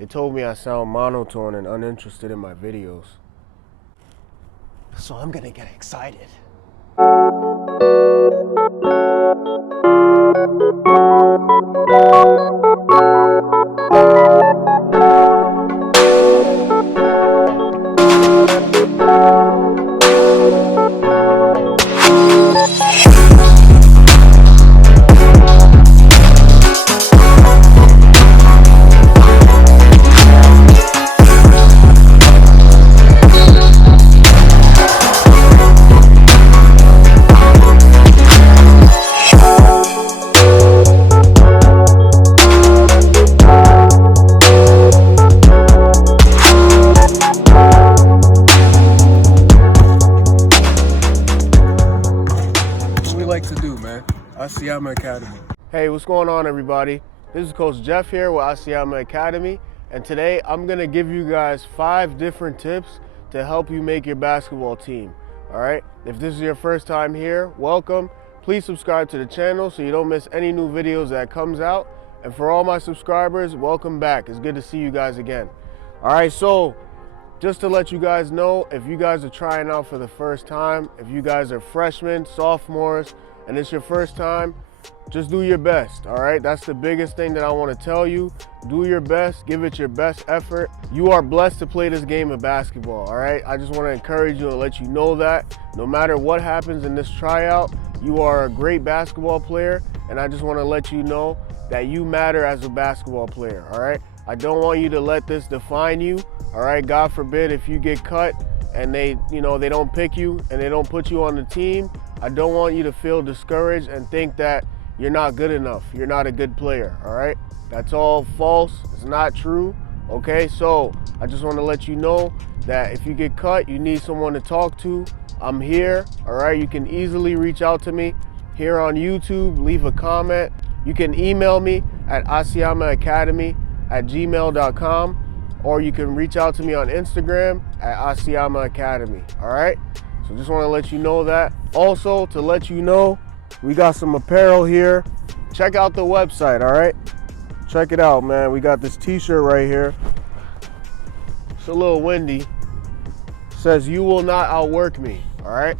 They told me I sound monotone and uninterested in my videos. So I'm gonna get excited. To do, man. Asiamah Academy. Hey, what's going on, everybody? This is Coach Jeff here with Asiamah Academy, and today I'm gonna give you guys 5 different tips to help you make your basketball team. All right, if this is your first time here, welcome. Please subscribe to the channel so you don't miss any new videos that comes out. And for all my subscribers, welcome back. It's good to see you guys again. All right, so just to let you guys know, if you guys are trying out for the first time, if you guys are freshmen, sophomores, and it's your first time, just do your best, all right? That's the biggest thing that I want to tell you. Do your best, give it your best effort. You are blessed to play this game of basketball, all right? I just want to encourage you and let you know that no matter what happens in this tryout, you are a great basketball player, and I just want to let you know that you matter as a basketball player, all right? I don't want you to let this define you, all right? God forbid if you get cut and they don't pick you and they don't put you on the team, I don't want you to feel discouraged and think that you're not good enough. You're not a good player, all right? That's all false. It's not true, okay? So I just want to let you know that if you get cut, you need someone to talk to. I'm here, all right? You can easily reach out to me here on YouTube, leave a comment. You can email me at asiamahacademy@gmail.com, or you can reach out to me on Instagram at Asiamah Academy, all right? So just want to let you know that. Also, to let you know, we got some apparel here. Check out the website, all right? Check it out, man. We got this t-shirt right here. It's a little windy. It says, "You will not outwork me," all right?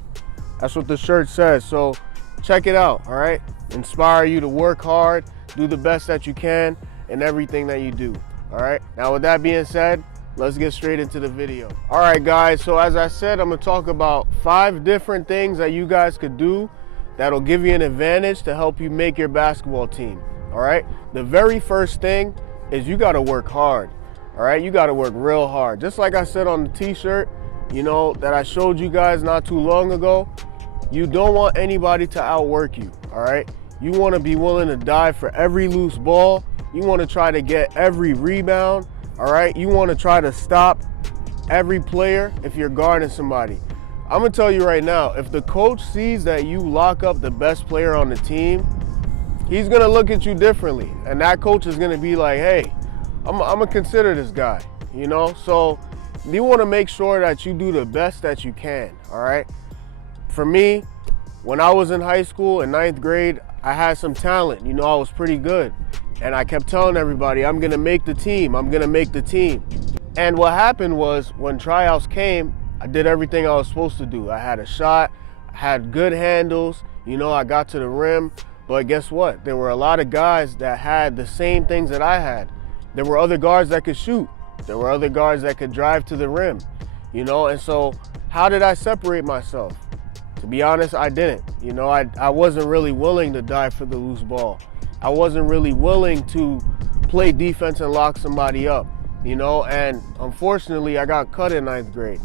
That's what the shirt says. So check it out, all right? Inspire you to work hard, do the best that you can in everything that you do, all right? Now, with that being said, let's get straight into the video. All right, guys, so as I said, I'm gonna talk about 5 different things that you guys could do that'll give you an advantage to help you make your basketball team, all right? The very first thing is you gotta work hard, all right? You gotta work real hard. Just like I said on the t-shirt, that I showed you guys not too long ago, you don't want anybody to outwork you, all right? You wanna be willing to dive for every loose ball. You wanna try to get every rebound, all right? You want to try to stop every player if you're guarding somebody. I'm going to tell you right now, if the coach sees that you lock up the best player on the team, he's going to look at you differently. And that coach is going to be like, hey, I'm going to consider this guy, So you want to make sure that you do the best that you can, all right? For me, when I was in high school in 9th grade, I had some talent. I was pretty good. And I kept telling everybody, I'm gonna make the team, I'm gonna make the team. And what happened was, when tryouts came, I did everything I was supposed to do. I had a shot, I had good handles, I got to the rim. But guess what? There were a lot of guys that had the same things that I had. There were other guards that could shoot. There were other guards that could drive to the rim, And so, how did I separate myself? To be honest, I didn't. I wasn't really willing to dive for the loose ball. I wasn't really willing to play defense and lock somebody up, and unfortunately I got cut in 9th grade.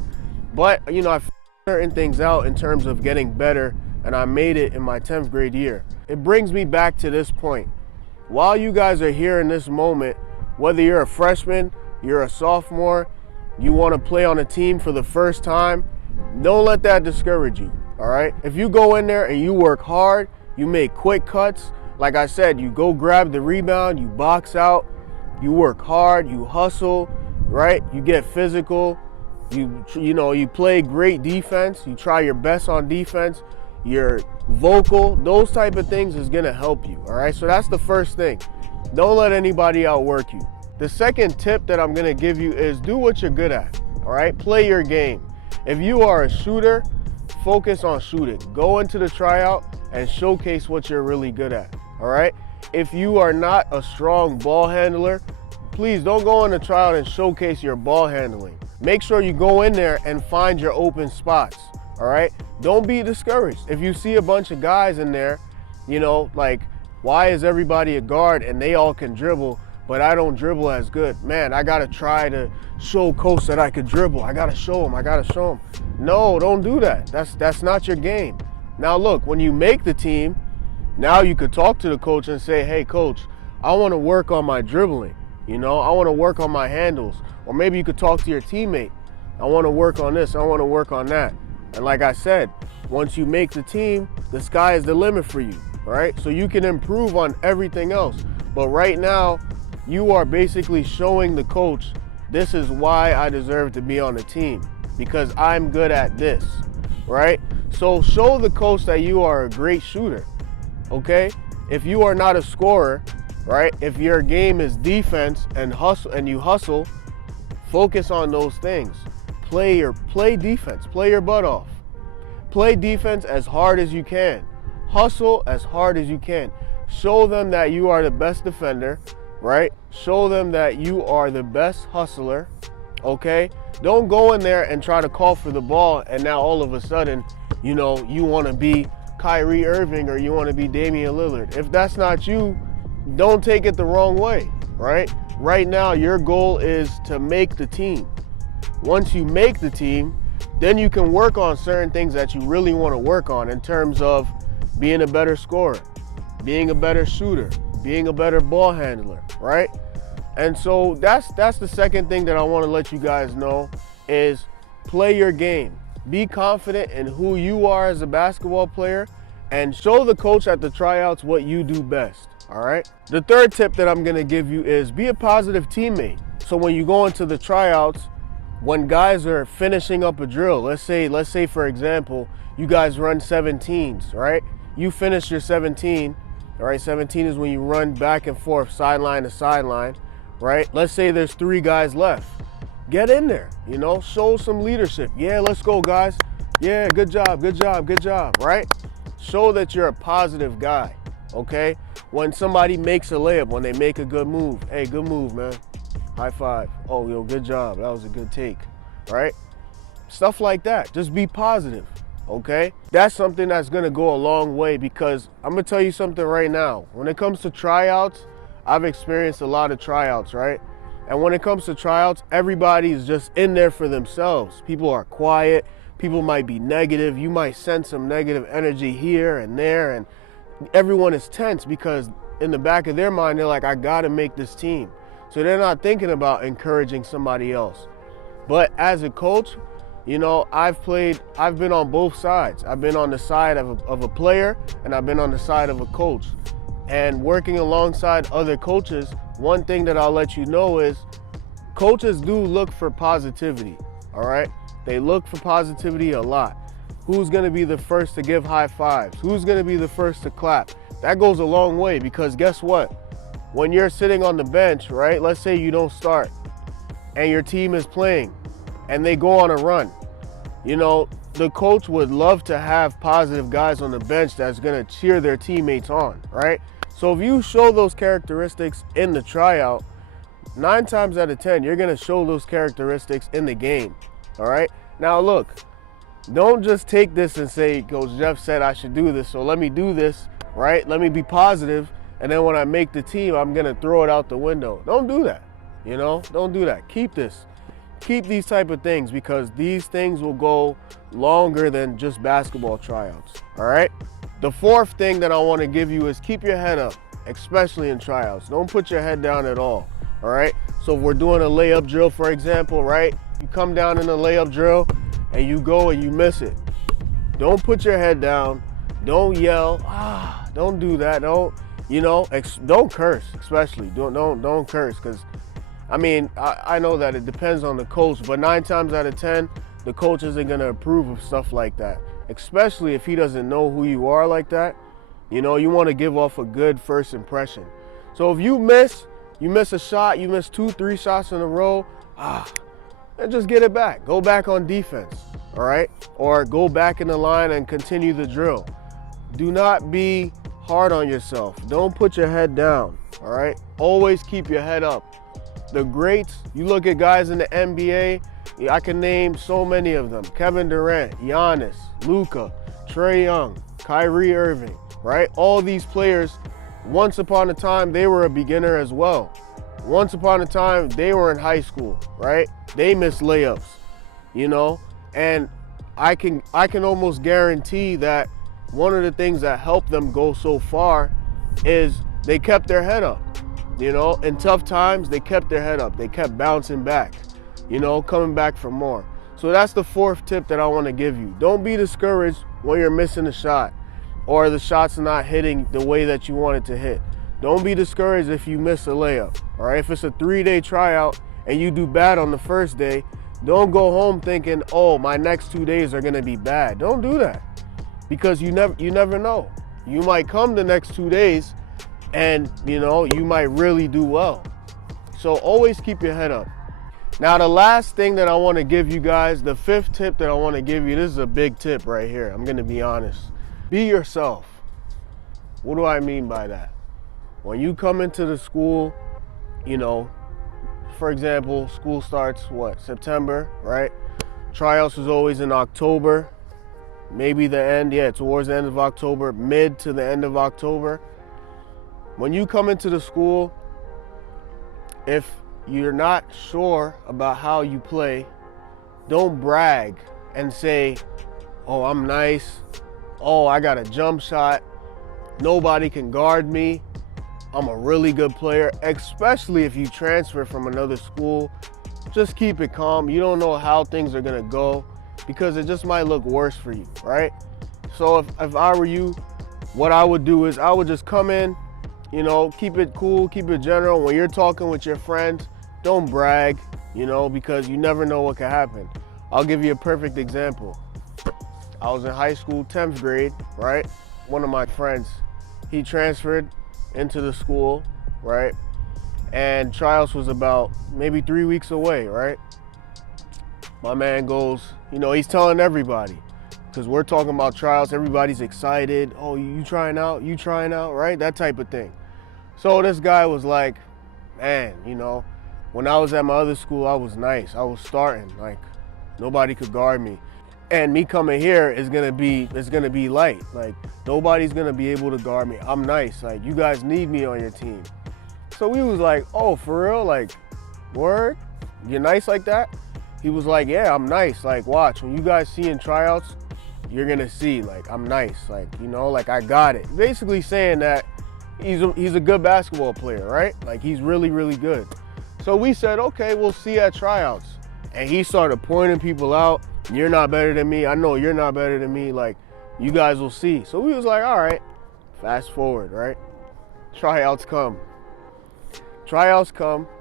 But, I figured certain things out in terms of getting better, and I made it in my 10th grade year. It brings me back to this point. While you guys are here in this moment, whether you're a freshman, you're a sophomore, you want to play on a team for the first time, don't let that discourage you, all right? If you go in there and you work hard, you make quick cuts, like I said, you go grab the rebound, you box out, you work hard, you hustle, right? You get physical, you play great defense, you try your best on defense, you're vocal, those type of things is gonna help you, all right? So that's the first thing. Don't let anybody outwork you. The second tip that I'm gonna give you is do what you're good at, all right? Play your game. If you are a shooter, focus on shooting. Go into the tryout and showcase what you're really good at, all right? If you are not a strong ball handler, please don't go on the tryout and showcase your ball handling. Make sure you go in there and find your open spots, all right? Don't be discouraged. If you see a bunch of guys in there, you know, like, why is everybody a guard and they all can dribble, but I don't dribble as good? Man, I gotta try to show coach that I could dribble. I gotta show him. No, don't do that. That's not your game. Now look, when you make the team, now you could talk to the coach and say, hey coach, I wanna work on my dribbling. You know, I wanna work on my handles. Or maybe you could talk to your teammate. I wanna work on this, I wanna work on that. And like I said, once you make the team, the sky is the limit for you, right? So you can improve on everything else. But right now, you are basically showing the coach, this is why I deserve to be on the team, because I'm good at this, right? So show the coach that you are a great shooter, okay? If you are not a scorer, right? If your game is defense and hustle, and you hustle, focus on those things. Play defense, play your butt off. Play defense as hard as you can. Hustle as hard as you can. Show them that you are the best defender, right? Show them that you are the best hustler, okay? Don't go in there and try to call for the ball and now all of a sudden, you know, you want to be Kyrie Irving or you want to be Damian Lillard. If that's not you, don't take it the wrong way, right? Right now, your goal is to make the team. Once you make the team, then you can work on certain things that you really want to work on in terms of being a better scorer, being a better shooter, being a better ball handler, right? And so that's the second thing that I want to let you guys know is play your game. Be confident in who you are as a basketball player and show the coach at the tryouts what you do best, all right? The third tip that I'm going to give you is be a positive teammate. So when you go into the tryouts, when guys are finishing up a drill, let's say for example, you guys run 17s, right? You finish your 17, all right? 17 is when you run back and forth, sideline to sideline, right? Let's say there's 3 guys left. Get in there, you know, show some leadership. Yeah, let's go, guys. Yeah, good job, right? Show that you're a positive guy, okay? When somebody makes a layup, when they make a good move, hey, good move, man. High five. Oh, yo, good job. That was a good take, right? Stuff like that. Just be positive, okay? That's something that's gonna go a long way because I'm gonna tell you something right now. When it comes to tryouts, I've experienced a lot of tryouts, right? And when it comes to tryouts, everybody's just in there for themselves. People are quiet. People might be negative. You might sense some negative energy here and there. And everyone is tense because in the back of their mind, they're like, I gotta make this team. So they're not thinking about encouraging somebody else. But as a coach, you know, I've been on both sides. I've been on the side of a player and I've been on the side of a coach. And working alongside other coaches, one thing that I'll let you know is coaches do look for positivity, all right? They look for positivity a lot. Who's gonna be the first to give high fives? Who's gonna be the first to clap? That goes a long way because guess what? When you're sitting on the bench, right? Let's say you don't start and your team is playing and they go on a run. You know, the coach would love to have positive guys on the bench that's gonna cheer their teammates on, right? So if you show those characteristics in the tryout, 9 times out of 10, you're gonna show those characteristics in the game, all right? Now look, don't just take this and say, Coach Jeff said I should do this, so let me do this, right? Let me be positive, and then when I make the team, I'm gonna throw it out the window. Don't do that, you know? Don't do that. Keep this. Keep these type of things because these things will go longer than just basketball tryouts, all right? The fourth thing that I want to give you is keep your head up, especially in tryouts. Don't put your head down at all right? So if we're doing a layup drill, for example, right? You come down in a layup drill and you go and you miss it. Don't put your head down. Don't yell. Don't do that. Don't curse, especially. Don't curse, because I mean, I know that it depends on the coach, but 9 times out of 10, the coach isn't gonna approve of stuff like that, especially if he doesn't know who you are like that. You know, you want to give off a good first impression. So if you miss, You miss a shot, you miss 2, 3 shots in a row, and just get it back. Go back on defense, all right? Or go back in the line and continue the drill. Do not be hard on yourself. Don't put your head down, all right? Always keep your head up. The greats, you look at guys in the NBA, I can name so many of them. Kevin Durant, Giannis, Luka, Trae Young, Kyrie Irving, right? All these players, once upon a time, they were a beginner as well. Once upon a time, they were in high school, right? They missed layups, you know? And I can almost guarantee that one of the things that helped them go so far is they kept their head up. You know, in tough times, they kept their head up. They kept bouncing back, you know, coming back for more. So that's the 4th tip that I want to give you. Don't be discouraged when you're missing a shot or the shot's not hitting the way that you want it to hit. Don't be discouraged if you miss a layup, all right? If it's a 3-day tryout and you do bad on the first day, don't go home thinking, oh, my next 2 days are going to be bad. Don't do that, because you never know. You might come the next 2 days and, you know, you might really do well. So always keep your head up. Now, the last thing that I want to give you guys, the 5th tip that I want to give you, this is a big tip right here. I'm going to be honest. Be yourself. What do I mean by that? When you come into the school, you know, for example, school starts, September, right? Tryouts is always in October, maybe the end, towards the end of October, mid to the end of October. When you come into the school, if you're not sure about how you play, don't brag and say, oh, I'm nice. Oh, I got a jump shot. Nobody can guard me. I'm a really good player, especially if you transfer from another school. Just keep it calm. You don't know how things are gonna go, because it just might look worse for you, right? So if I were you, what I would do is I would just come in, you know, keep it cool, keep it general. When you're talking with your friends, don't brag, you know, because you never know what could happen. I'll give you a perfect example. I was in high school, 10th grade, right? One of my friends, he transferred into the school, right? And tryouts was about maybe 3 weeks away, right? My man goes, you know, he's telling everybody, because we're talking about tryouts, everybody's excited. Oh, you trying out, right? That type of thing. So this guy was like, man, you know, when I was at my other school, I was nice. I was starting, like nobody could guard me. And me coming here is gonna be light. Like nobody's gonna be able to guard me. I'm nice. Like you guys need me on your team. So we was like, oh, for real? Like, word? You're nice like that? He was like, yeah, I'm nice. Like, watch, when you guys see in tryouts, you're gonna see, like, I'm nice. Like, you know, like I got it. Basically saying that he's a good basketball player, right? Like he's really, really good. So we said, okay, we'll see at tryouts. And he started pointing people out. You're not better than me. I know you're not better than me. Like, you guys will see. So we was like, all right, fast forward, right? Tryouts come.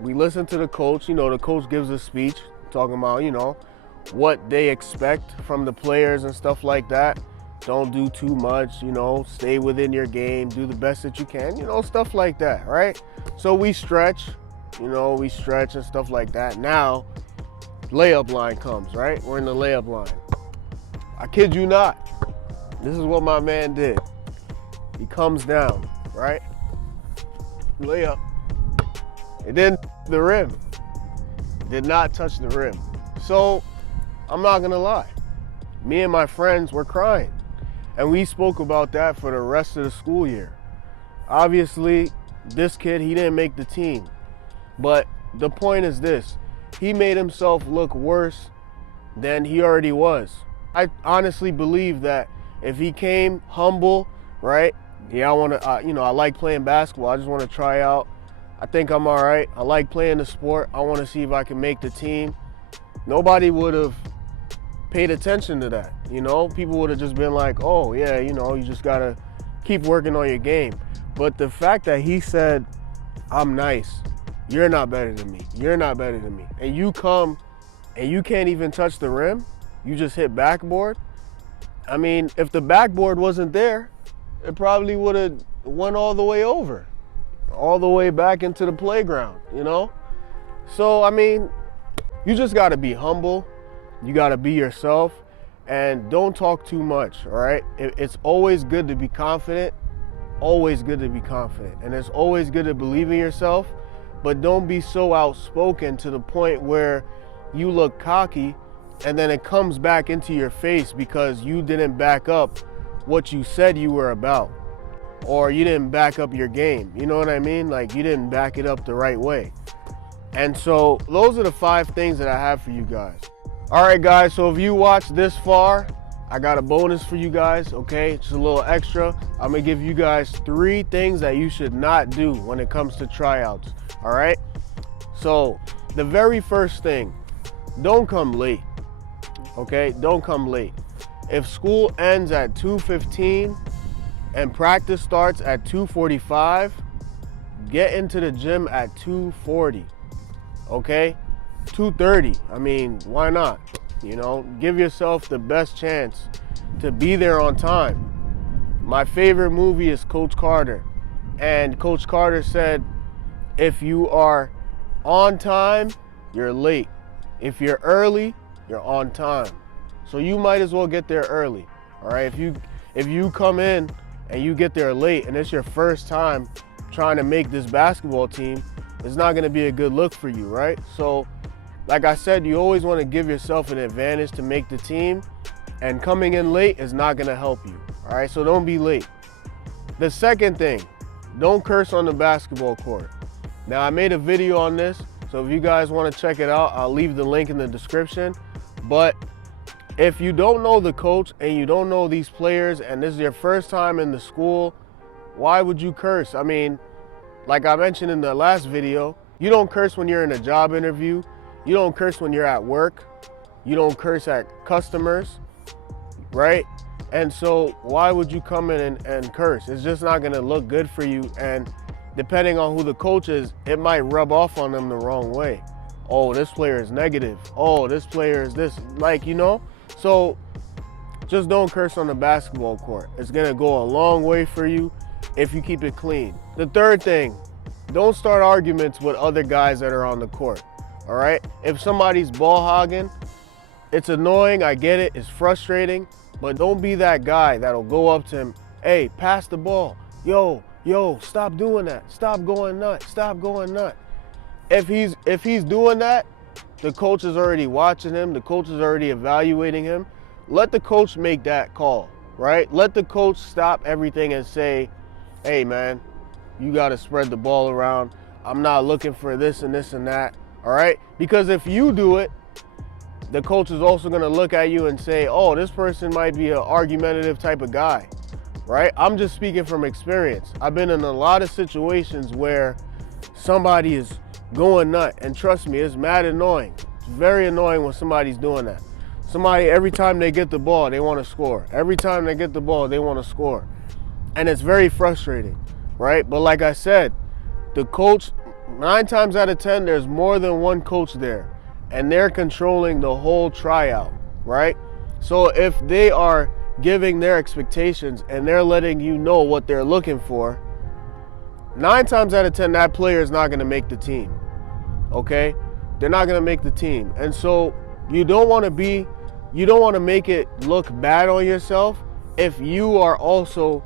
We listen to the coach. You know, the coach gives a speech talking about, you know, what they expect from the players and stuff like that. Don't do too much, you know, stay within your game, do the best that you can, you know, stuff like that, right? So we stretch, you know, and stuff like that. Now, layup line comes, right? We're in the layup line. I kid you not. This is what my man did. He comes down, right? Layup. It didn't touch the rim. Did not touch the rim. So, I'm not gonna lie. Me and my friends were crying. And we spoke about that for the rest of the school year. Obviously, this kid, he didn't make the team. But the point is this. He made himself look worse than he already was. I honestly believe that if he came humble, right? Yeah, I want to, you know, I like playing basketball. I just want to try out. I think I'm all right. I like playing the sport. I want to see if I can make the team. Nobody would have paid attention to that. You know, people would have just been like, oh yeah, you know, you just got to keep working on your game. But the fact that he said, I'm nice. You're not better than me. You're not better than me. And you come and you can't even touch the rim. You just hit backboard. I mean, if the backboard wasn't there, it probably would have went all the way over. all the way back into the playground, you know? So, I mean, you just gotta be humble. You gotta be yourself and don't talk too much, all right? It's always good to be confident, always good to be confident. And it's always good to believe in yourself, but don't be so outspoken to the point where you look cocky and then it comes back into your face because you didn't back up what you said you were about, or you didn't back up your game. You know what I mean? Like, you didn't back it up the right way. And so those are the 5 things that I have for you guys. All right, guys, so if you watched this far, I got a bonus for you guys, okay? Just a little extra. I'm gonna give you guys 3 things that you should not do when it comes to tryouts, all right? So the very first thing, don't come late, okay? Don't come late. If school ends at 2:15 and practice starts at 2:45, get into the gym at 2:40, okay? 2:30, I mean, why not? You know, give yourself the best chance to be there on time. My favorite movie is Coach Carter, and Coach Carter said, if you are on time, you're late. If you're early, you're on time. So you might as well get there early, all right? If you come in and you get there late and it's your first time trying to make this basketball team, it's not gonna be a good look for you, right? So, like I said, you always wanna give yourself an advantage to make the team, and coming in late is not gonna help you, all right? So don't be late. The second thing, don't curse on the basketball court. Now, I made a video on this, so if you guys wanna check it out, I'll leave the link in the description. But if you don't know the coach and you don't know these players and this is your first time in the school, why would you curse? I mean, like I mentioned in the last video, you don't curse when you're in a job interview. You don't curse when you're at work. You don't curse at customers, right? And so why would you come in and curse? It's just not gonna look good for you. And depending on who the coach is, it might rub off on them the wrong way. Oh, this player is negative. Oh, this player is this, like, you know? So just don't curse on the basketball court. It's gonna go a long way for you if you keep it clean. The third thing, don't start arguments with other guys that are on the court, all right? If somebody's ball hogging, it's annoying, I get it, it's frustrating, but don't be that guy that'll go up to him, hey, pass the ball. Yo, stop doing that. Stop going nuts, stop going nuts. If he's doing that, the coach is already watching him, the coach is already evaluating him. Let the coach make that call, right? Let the coach stop everything and say, hey man, you gotta spread the ball around. I'm not looking for this and this and that, all right? Because if you do it, the coach is also gonna look at you and say, oh, this person might be an argumentative type of guy, right? I'm just speaking from experience. I've been in a lot of situations where somebody is going nut, and trust me, it's mad annoying. It's very annoying when somebody's doing that. Somebody, every time they get the ball, they want to score. Every time they get the ball, they want to score. And it's very frustrating, right? But like I said, the coach, 9 times out of 10, there's more than one coach there, and they're controlling the whole tryout, right? So if they are giving their expectations and they're letting you know what they're looking for, 9 times out of 10, that player is not going to make the team, okay? They're not going to make the team. And so you don't want to make it look bad on yourself if you are also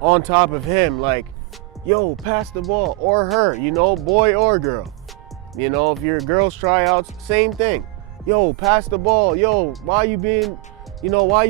on top of him, like, yo, pass the ball, or her, you know, boy or girl. You know, if you're girls tryouts, same thing. Yo, pass the ball. Yo, why you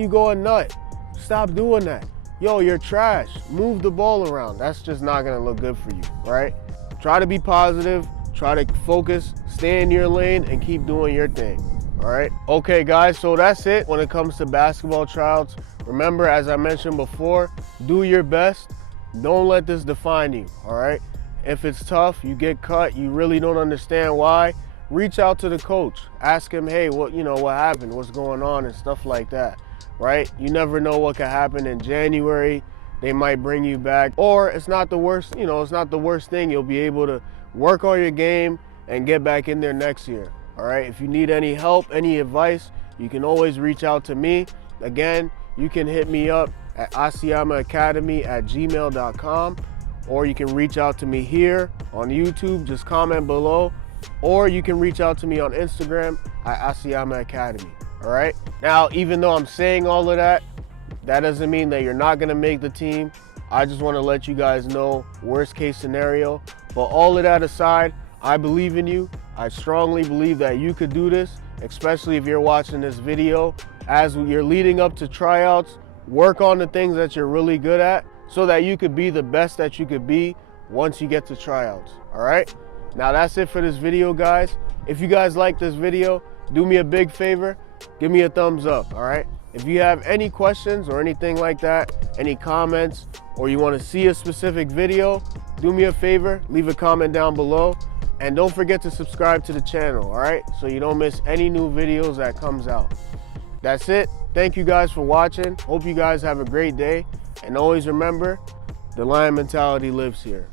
going nut? Stop doing that. Yo, you're trash. Move the ball around. That's just not gonna look good for you, right? Try to be positive, try to focus, stay in your lane, and keep doing your thing, all right? Okay, guys, so that's it when it comes to basketball tryouts. Remember, as I mentioned before, do your best. Don't let this define you, all right? If it's tough, you get cut, you really don't understand why, reach out to the coach. Ask him, hey, what happened? What's going on? And stuff like that, right? You never know what could happen in January. They might bring you back, or it's not the worst, it's not the worst thing. You'll be able to work on your game and get back in there next year, all right? If you need any help, any advice, you can always reach out to me. Again, you can hit me up at asiamahacademy@gmail.com, or you can reach out to me here on YouTube. Just comment below, or you can reach out to me on Instagram at Asiamah Academy. All right. Now, even though I'm saying all of that, that doesn't mean that you're not gonna make the team. I just want to let you guys know worst case scenario. But all of that aside, I believe in you. I strongly believe that you could do this, especially if you're watching this video. As you're leading up to tryouts, work on the things that you're really good at so that you could be the best that you could be once you get to tryouts. All right. Now that's it for this video, guys. If you guys like this video, do me a big favor, give me a thumbs up. All right. If you have any questions or anything like that, any comments, or you want to see a specific video, do me a favor, leave a comment down below, and don't forget to subscribe to the channel, all right? So you don't miss any new videos that comes out. That's it. Thank you guys for watching. Hope you guys have a great day, and always remember, the lion mentality lives here.